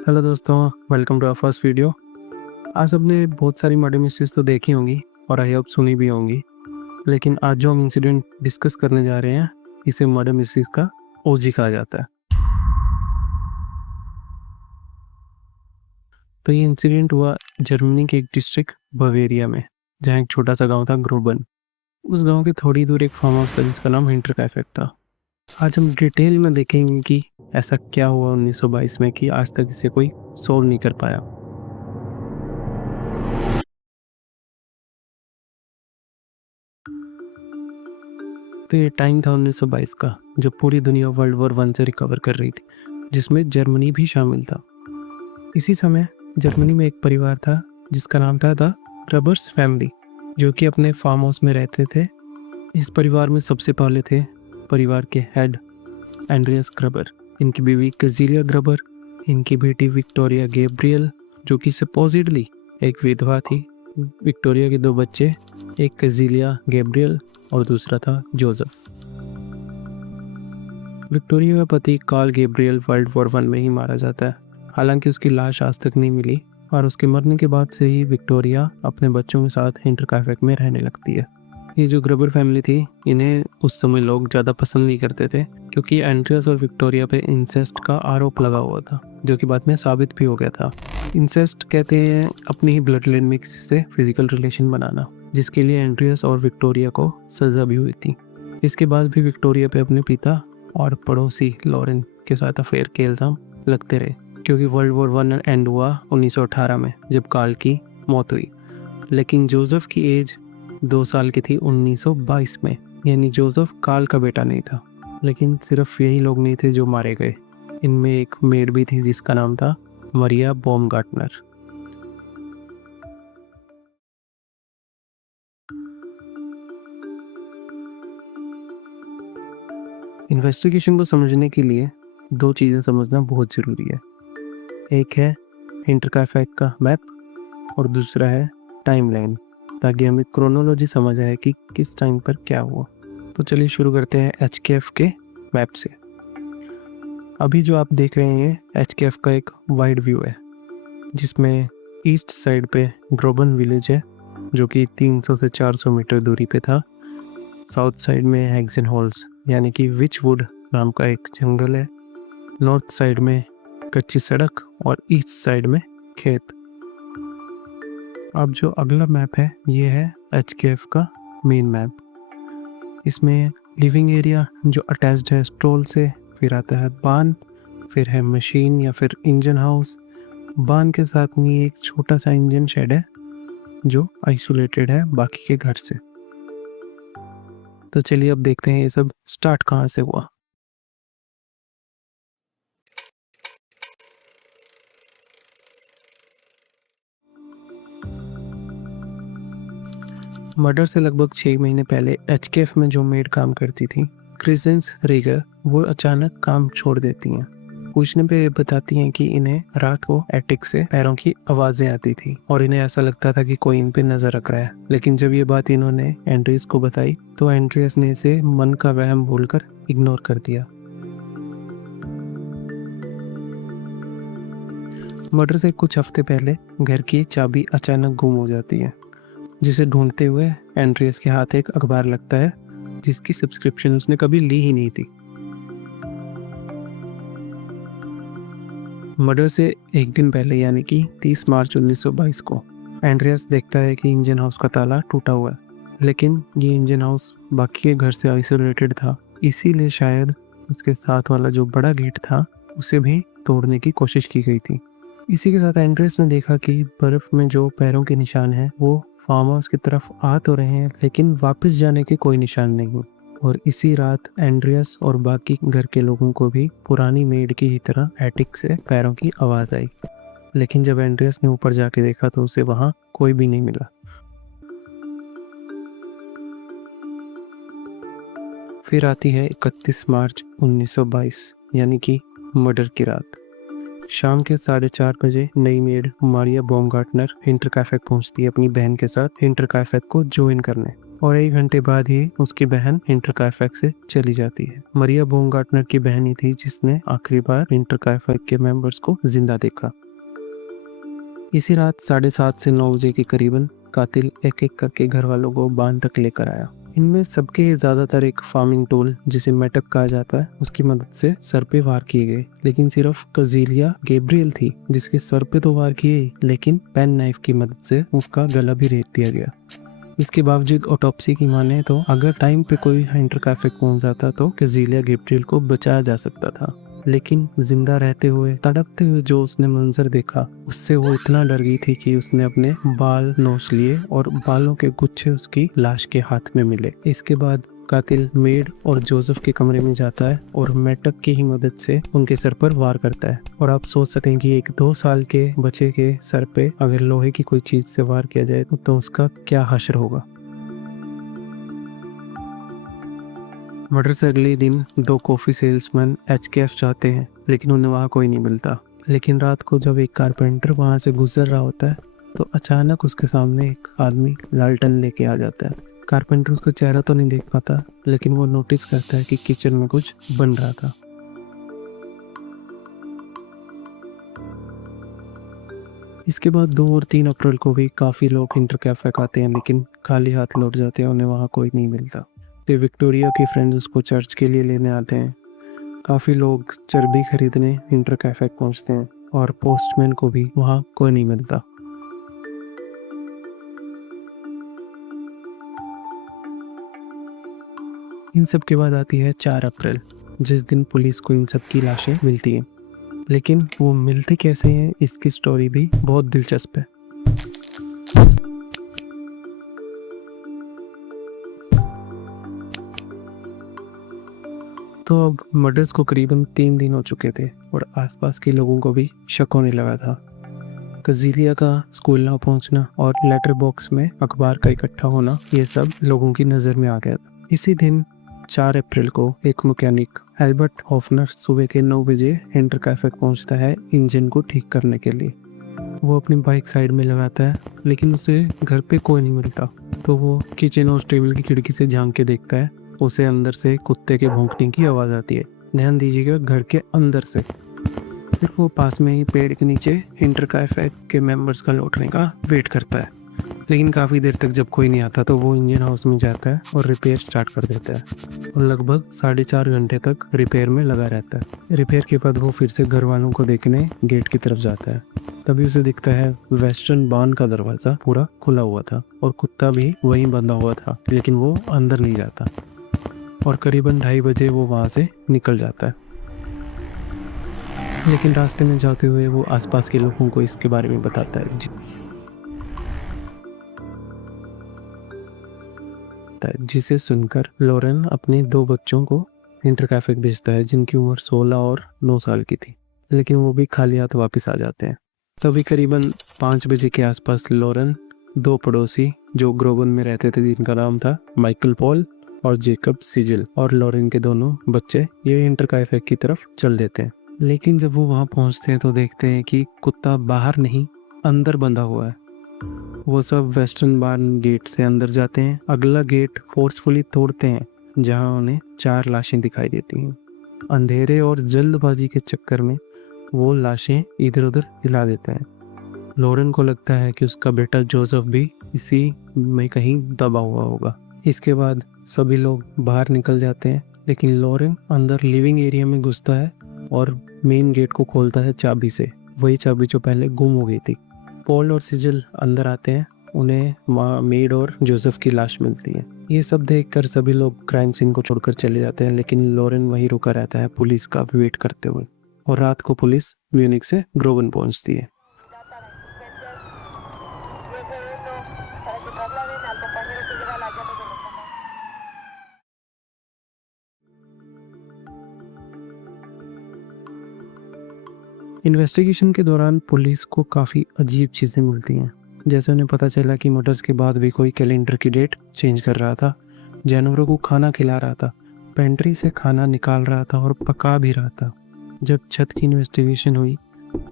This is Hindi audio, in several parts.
हेलो दोस्तों, welcome to our first video. आज सबने बहुत सारी मर्डर मिस्ट्रीज तो देखी होंगी और आई होप सुनी भी होंगी, लेकिन आज जो हम इंसिडेंट डिस्कस करने जा रहे हैं इसे मर्डर मिस्ट्रीज का ओजी कहा जाता है। तो ये इंसिडेंट हुआ जर्मनी के एक डिस्ट्रिक्ट बवेरिया में, जहाँ एक छोटा सा गांव था ग्रोबन। उस गांव के थोड़ी दूर एक फार्म हाउस था जिसका नाम हिंटरकाइफेक था। आज हम डिटेल में देखेंगे कि ऐसा क्या हुआ 1922 में कि आज तक इसे कोई सोल्व नहीं कर पाया। तो ये टाइम था 1922 का, जब पूरी दुनिया वर्ल्ड वॉर 1 से रिकवर कर रही थी, जिसमें जर्मनी भी शामिल था। इसी समय जर्मनी में एक परिवार था जिसका नाम था द ग्रबर्स फैमिली, जो कि अपने फार्म हाउस में रहते थे। इस परिवार में सबसे पहले थे परिवार के हेड एंड्रियस ग्रबर, इनकी बीवी कजीलिया ग्रबर, इनकी बेटी विक्टोरिया गैब्रियल, जो कि सपोजिडली एक विधवा थी। विक्टोरिया के 2 बच्चे, एक कजीलिया गैब्रियल और दूसरा था जोसेफ। विक्टोरिया का पति कार्ल गैब्रियल वर्ल्ड वॉर 1 में ही मारा जाता है। हालांकि उसकी लाश आज तक नहीं मिली और उसके मरने के बाद से ही विक्टोरिया अपने बच्चों के साथ हिंटरकाइफेक में रहने लगती है। ये जो ग्रबर फैमिली थी, इन्हें उस समय लोग ज़्यादा पसंद नहीं करते थे, क्योंकि एंड्रियस और विक्टोरिया पे इंसेस्ट का आरोप लगा हुआ था, जो कि बाद में साबित भी हो गया था। इंसेस्ट कहते हैं अपनी ही ब्लड लाइन में किसी से फिजिकल रिलेशन बनाना, जिसके लिए एंड्रियस और विक्टोरिया को सजा भी हुई थी। इसके बाद भी विक्टोरिया पे अपने पिता और पड़ोसी लॉरेन के साथ अफेयर के इल्ज़ाम लगते रहे, क्योंकि वर्ल्ड वॉर 1 एंड हुआ 1918 में, जब कार्ल की मौत हुई। लेकिन जोसेफ की एज 2 साल की थी 1922 में, यानी जोसेफ कार्ल का बेटा नहीं था। लेकिन सिर्फ यही लोग नहीं थे जो मारे गए, इनमें एक मेड भी थी जिसका नाम था मरिया बॉमगार्टनर। इन्वेस्टिगेशन को समझने के लिए 2 चीज़ें समझना बहुत ज़रूरी है। एक है हिंटरकाइफेक का मैप और दूसरा है टाइमलाइन, ताकि हमें क्रोनोलॉजी समझ आए कि किस टाइम पर क्या हुआ। तो चलिए शुरू करते हैं HKF के मैप से। अभी जो आप देख रहे हैं HKF का एक वाइड व्यू है, जिसमें ईस्ट साइड पे ग्रोबन विलेज है, जो कि 300 से 400 मीटर दूरी पे था। साउथ साइड में हैग्सन हॉल्स यानी कि विचवुड नाम का एक जंगल है। नॉर्थ साइड में कच्ची सड़क और ईस्ट साइड में खेत। अब जो अगला मैप है ये है HKF का मेन मैप। इसमें लिविंग एरिया जो अटैच्ड है स्टॉल से, फिर आता है बार्न, फिर है मशीन या फिर इंजन हाउस। बार्न के साथ में एक छोटा सा इंजन शेड है जो आइसोलेटेड है बाकी के घर से। तो चलिए अब देखते हैं ये सब स्टार्ट कहाँ से हुआ। मर्डर से लगभग 6 महीने पहले HKF में जो मेड काम करती थी, क्रिसेंस रीगर, वो अचानक काम छोड़ देती हैं। पूछने पे बताती हैं कि इन्हें रात को एटिक से पैरों की आवाजें आती थी और इन्हें ऐसा लगता था कि कोई इन पे नजर रख रहा है। लेकिन जब ये बात इन्होंने एंड्रियस को बताई तो एंड्रियस ने इसे मन का वहम बोलकर इग्नोर कर दिया। मर्डर से कुछ हफ्ते पहले घर की चाबी अचानक गुम हो जाती है, जिसे ढूंढते हुए एंड्रियस के हाथ एक अखबार लगता है जिसकी सब्सक्रिप्शन उसने कभी ली ही नहीं थी। मर्डर से एक दिन पहले यानी कि 30 मार्च 1922 को एंड्रियस देखता है कि इंजन हाउस का ताला टूटा हुआ है, लेकिन ये इंजन हाउस बाकी के घर से आइसोलेटेड था, इसीलिए शायद उसके साथ वाला जो बड़ा गेट था उसे भी तोड़ने की कोशिश की गई थी। इसी के साथ एंड्रियस ने देखा कि बर्फ में जो पैरों के निशान हैं वो फार्म हाउस की तरफ आ तो रहे हैं, लेकिन वापस जाने के कोई निशान नहीं। और इसी रात एंड्रियस और बाकी घर के लोगों को भी पुरानी मेड की ही तरह एटिक से पैरों की आवाज़ आई। लेकिन जब एंड्रियस ने ऊपर जाके देखा तो उसे वहाँ कोई भी नहीं मिला। फिर आती है 31 मार्च 1922 यानी कि मर्डर की रात। शाम के 4:30 बजे नई मेड मारिया बॉमगार्टनर हिंटरकाइफेक पहुंचती है अपनी बहन के साथ हिंटरकाइफेक को ज्वाइन करने। और 1 घंटे बाद ही उसकी बहन इंटरकाइफेक से चली जाती है। मरिया बोमगार्टनर की बहन ही थी जिसने आखिरी बार इंटरकाइफेक के मेंबर्स को जिंदा देखा। इसी रात 7:30 से 9 बजे के करीबन कातिल एक एक करके घर वालों को बांध तक लेकर आया। इनमें सबके ज्यादातर एक फार्मिंग टूल जिसे मेटक कहा जाता है उसकी मदद से सर पे वार किए गए, लेकिन सिर्फ कजीलिया गैब्रियल थी जिसके सर पे तो वार किए लेकिन पेन नाइफ की मदद से उसका गला भी रेत दिया गया। इसके बावजूद ऑटोप्सी की माने तो अगर टाइम पे कोई इंटरकाइफेक पहुंच जाता तो कजीलिया गैब्रियल को बचाया जा सकता था, लेकिन जिंदा रहते हुए तड़पते हुए जो उसने मंजर देखा उससे वो इतना डर गई थी कि उसने अपने बाल नोच लिए और बालों के गुच्छे उसकी लाश के हाथ में मिले। इसके बाद कातिल मेड और जोसेफ के कमरे में जाता है और मेटक की ही मदद से उनके सर पर वार करता है। और आप सोच सकें कि एक 2 साल के बच्चे के सर पे अगर लोहे की कोई चीज से वार किया जाए तो उसका क्या हश्र होगा। मर्डर से अगले दिन 2 कॉफी सेल्समैन HKF जाते हैं लेकिन उन्हें वहाँ कोई नहीं मिलता। लेकिन रात को जब एक कारपेंटर वहाँ से गुजर रहा होता है तो अचानक उसके सामने एक आदमी लालटेन लेके आ जाता है। कारपेंटर उसका चेहरा तो नहीं देख पाता लेकिन वो नोटिस करता है कि किचन में कुछ बन रहा था। इसके बाद 2 और 3 अप्रैल को भी काफ़ी लोग इंटरकैफे आते हैं लेकिन खाली हाथ लौट जाते हैं, उन्हें वहाँ कोई नहीं मिलता। तो विक्टोरिया के फ्रेंड्स उसको चर्च के लिए लेने आते हैं। काफ़ी लोग चर्बी खरीदने इंटरकैफे पहुँचते हैं और पोस्टमैन को भी वहाँ कोई नहीं मिलता। इन सब के बाद आती है 4 अप्रैल जिस दिन पुलिस को इन सब की लाशें मिलती हैं, लेकिन वो मिलते कैसे हैं इसकी स्टोरी भी बहुत दिलचस्प है। तो अब मर्डर्स को करीबन 3 दिन हो चुके थे और आसपास के लोगों को भी शक होने लगा था। कजीलिया का स्कूल ना पहुंचना और लेटर बॉक्स में अखबार का इकट्ठा होना ये सब लोगों की नज़र में आ गया था। इसी दिन 4 अप्रैल को एक मैकेनिक एल्बर्ट हॉफनर सुबह के 9 बजे इंटरकैफे पहुंचता है इंजन को ठीक करने के लिए। वो अपनी बाइक साइड में लगाता है लेकिन उसे घर पे कोई नहीं मिलता, तो वो किचन और टेबल की खिड़की से झांक के देखता है। उसे अंदर से कुत्ते के भौंकने की आवाज़ आती है, ध्यान दीजिएगा घर के अंदर से। फिर वो पास में ही पेड़ के नीचे इंटरकैफे के मेंबर्स का लौटने का वेट करता है, लेकिन काफ़ी देर तक जब कोई नहीं आता तो वो इंजन हाउस में जाता है और रिपेयर स्टार्ट कर देता है और लगभग 4.5 घंटे तक रिपेयर में लगा रहता है। रिपेयर के बाद वो फिर से घर वालों को देखने गेट की तरफ जाता है। तभी उसे दिखता है वेस्टर्न बार्न का दरवाज़ा पूरा खुला हुआ था और कुत्ता भी वहीं बंधा हुआ था, लेकिन वो अंदर नहीं जाता और करीबन 2:30 बजे वो वहाँ से निकल जाता है। लेकिन रास्ते में जाते हुए वो आसपास के लोगों को इसके बारे में बताता है, जिसे सुनकर लॉरेन अपने 2 बच्चों को इंटरकैफे भेजता है जिनकी उम्र 16 और 9 साल की थी, लेकिन वो भी खाली हाथ वापस आ जाते हैं। तभी करीबन 5 बजे के आसपास लॉरेन 2 पड़ोसी जो ग्रोवन में रहते थे जिनका नाम था माइकल पॉल और जेकब सिजिल और लॉरेन के दोनों बच्चे ये इंटरकैफे की तरफ चल देते हैं। लेकिन जब वो वहाँ पहुँचते हैं तो देखते हैं कि कुत्ता बाहर नहीं अंदर बंधा हुआ है। वो सब वेस्टर्न बार्न गेट से अंदर जाते हैं, अगला गेट फोर्सफुली तोड़ते हैं जहाँ उन्हें 4 लाशें दिखाई देती हैं। अंधेरे और जल्दबाजी के चक्कर में वो लाशें इधर उधर हिला देते हैं। लॉरेन को लगता है कि उसका बेटा जोसेफ भी इसी में कहीं दबा हुआ होगा। इसके बाद सभी लोग बाहर निकल जाते हैं, लेकिन लॉरेन अंदर लिविंग एरिया में घुसता है और मेन गेट को खोलता है चाबी से, वही चाबी जो पहले गुम हो गई थी। पॉल और सिजिल अंदर आते हैं, उन्हें मेड और जोसेफ की लाश मिलती है। ये सब देखकर सभी लोग क्राइम सीन को छोड़कर चले जाते हैं, लेकिन लॉरेन वहीं रुका रहता है पुलिस का वेट करते हुए। और रात को पुलिस म्यूनिक से ग्रोवन पहुंचती है। इन्वेस्टिगेशन के दौरान पुलिस को काफ़ी अजीब चीज़ें मिलती हैं। जैसे उन्हें पता चला कि मर्डर्स के बाद भी कोई कैलेंडर की डेट चेंज कर रहा था, जानवरों को खाना खिला रहा था, पेंट्री से खाना निकाल रहा था और पका भी रहा था। जब छत की इन्वेस्टिगेशन हुई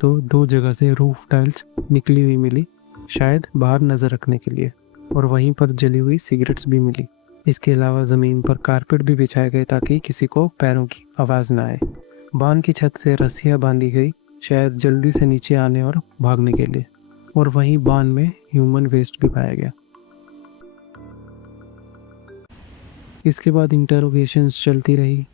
तो 2 जगह से रूफ टाइल्स निकली हुई मिली, शायद बाहर नज़र रखने के लिए। और वहीं पर जली हुई सिगरेट्स भी मिली। इसके अलावा ज़मीन पर कारपेट भी बिछाए गए ताकि किसी को पैरों की आवाज़ ना आए। बांध की छत से रस्सियाँ बांधी गई, शायद जल्दी से नीचे आने और भागने के लिए। और वहीं बांध में ह्यूमन वेस्ट भी पाया गया। इसके बाद इंटरोगेशंस चलती रही,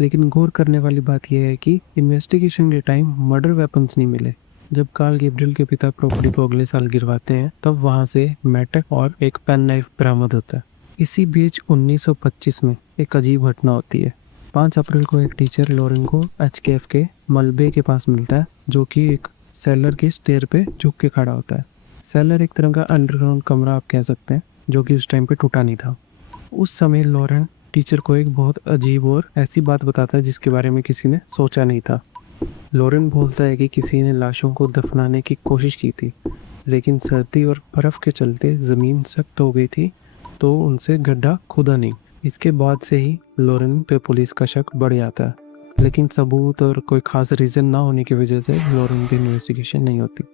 लेकिन गौर करने वाली बात यह है कि इन्वेस्टिगेशन के टाइम मर्डर वेपन्स नहीं मिले। जब कार्ल गैब्रियल के पिता प्रॉपर्टी को अगले साल गिरवाते हैं, तब वहां से मेटक और एक पेन नाइफ बरामद होता है। इसी बीच 1925 में एक अजीब घटना होती है। 5 अप्रैल को एक टीचर लॉरेन को एचकेएफ के मलबे के पास मिलता है, जो कि एक सेलर के स्टेयर पे झुक के खड़ा होता है। सेलर एक तरह का अंडरग्राउंड कमरा आप कह सकते हैं, जो कि उस टाइम पे टूटा नहीं था। उस समय लॉरेन टीचर को एक बहुत अजीब और ऐसी बात बताता है जिसके बारे में किसी ने सोचा नहीं था। लॉरेन बोलता है कि किसी ने लाशों को दफनाने की कोशिश की थी, लेकिन सर्दी और बर्फ़ के चलते ज़मीन सख्त हो गई थी, तो उनसे गड्ढा खुदा नहीं। इसके बाद से ही लॉरेन पे पुलिस का शक बढ़ जाता है, लेकिन सबूत और कोई खास रीज़न ना होने की वजह से लॉरेन की इन्वेस्टिगेशन नहीं होती।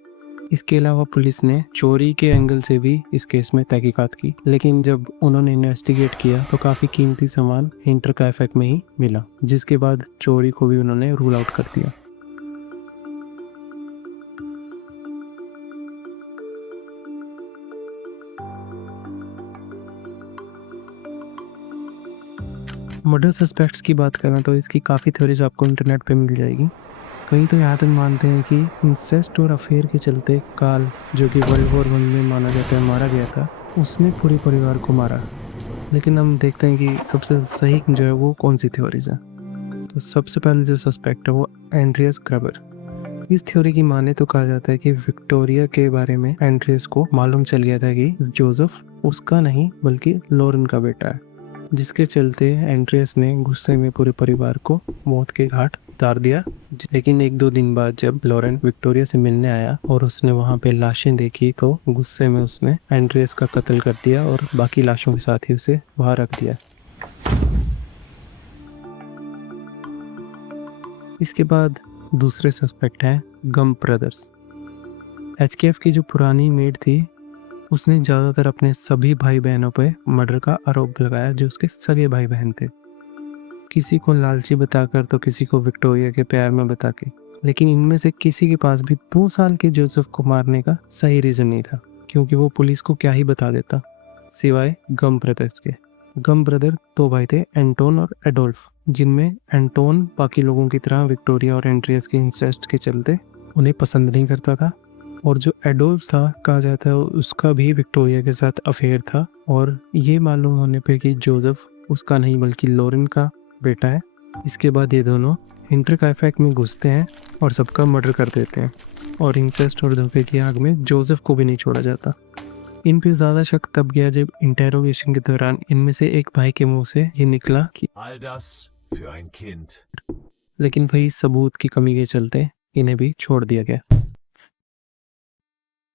इसके अलावा पुलिस ने चोरी के एंगल से भी इस केस में तहकीकात की, लेकिन जब उन्होंने इन्वेस्टिगेट किया तो काफ़ी कीमती सामान इंटरकैफेक में ही मिला, जिसके बाद चोरी को भी उन्होंने रूल आउट कर दिया। मर्डर सस्पेक्ट्स की बात करें तो इसकी काफ़ी थ्योरीज आपको इंटरनेट पे मिल जाएगी। कई तो यहाँ तक मानते हैं कि इंसेस्ट और अफेयर के चलते कार्ल, जो कि वर्ल्ड वॉर 1 में माना जाता है मारा गया था, उसने पूरे परिवार को मारा। लेकिन हम देखते हैं कि सबसे सही जो है वो कौन सी थ्योरीज है। तो सबसे पहले जो सस्पेक्ट है वो एंड्रियस ग्रबर। इस थ्योरी की माने तो कहा जाता है कि विक्टोरिया के बारे में एंड्रियस को मालूम चल गया था कि जोसेफ उसका नहीं बल्कि लॉरेन का बेटा है, जिसके चलते एंड्रियस ने गुस्से में पूरे परिवार को मौत के घाट उतार दिया। लेकिन 1-2 दिन बाद जब लॉरेन विक्टोरिया से मिलने आया और उसने वहां पे लाशें देखी, तो गुस्से में उसने एंड्रियस का कत्ल कर दिया और बाकी लाशों के साथ ही उसे वहां रख दिया। इसके बाद दूसरे सस्पेक्ट हैं गम ब्रदर्स। एचकेएफ की जो पुरानी मेड थी, उसने ज़्यादातर अपने सभी भाई बहनों पे मर्डर का आरोप लगाया जो उसके सगे भाई बहन थे। किसी को लालची बताकर तो किसी को विक्टोरिया के प्यार में बता के। लेकिन इनमें से किसी के पास भी 2 साल के जोसेफ को मारने का सही रीज़न नहीं था, क्योंकि वो पुलिस को क्या ही बता देता, सिवाय गम ब्रदर्स के। गम ब्रदर 2 भाई थे, एंटोन और एडोल्फ, जिनमें एंटोन बाकी लोगों की तरह विक्टोरिया और एंड्रियस के इंसेस्ट के चलते उन्हें पसंद नहीं करता था। और जो एडोल्फ था, कहा जाता है उसका भी विक्टोरिया के साथ अफेयर था, और ये मालूम होने पे कि जोसेफ उसका नहीं बल्कि लॉरेन का बेटा है। इसके बाद ये दोनों इंटरकैफेक में घुसते हैं और सबका मर्डर कर देते हैं, और इंसेस्ट और धोखे की आग में जोसेफ को भी नहीं छोड़ा जाता। इन पे ज़्यादा शक तब गया जब इंटेरोगेशन के दौरान इनमें से एक भाई के मुंह से ये निकला कि All das für ein Kind. लेकिन वही सबूत की कमी के चलते इन्हें भी छोड़ दिया गया।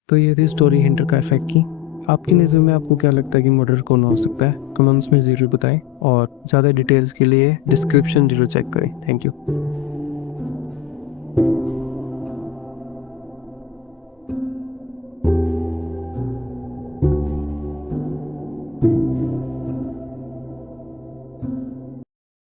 तो ये थी स्टोरी इंटरकैफेक की। आपकी नज़र में आपको क्या लगता है कि मर्डर कौन हो सकता है? कमेंट्स में ज़रूर बताएं, और ज़्यादा डिटेल्स के लिए डिस्क्रिप्शन जरूर चेक करें। Thank you.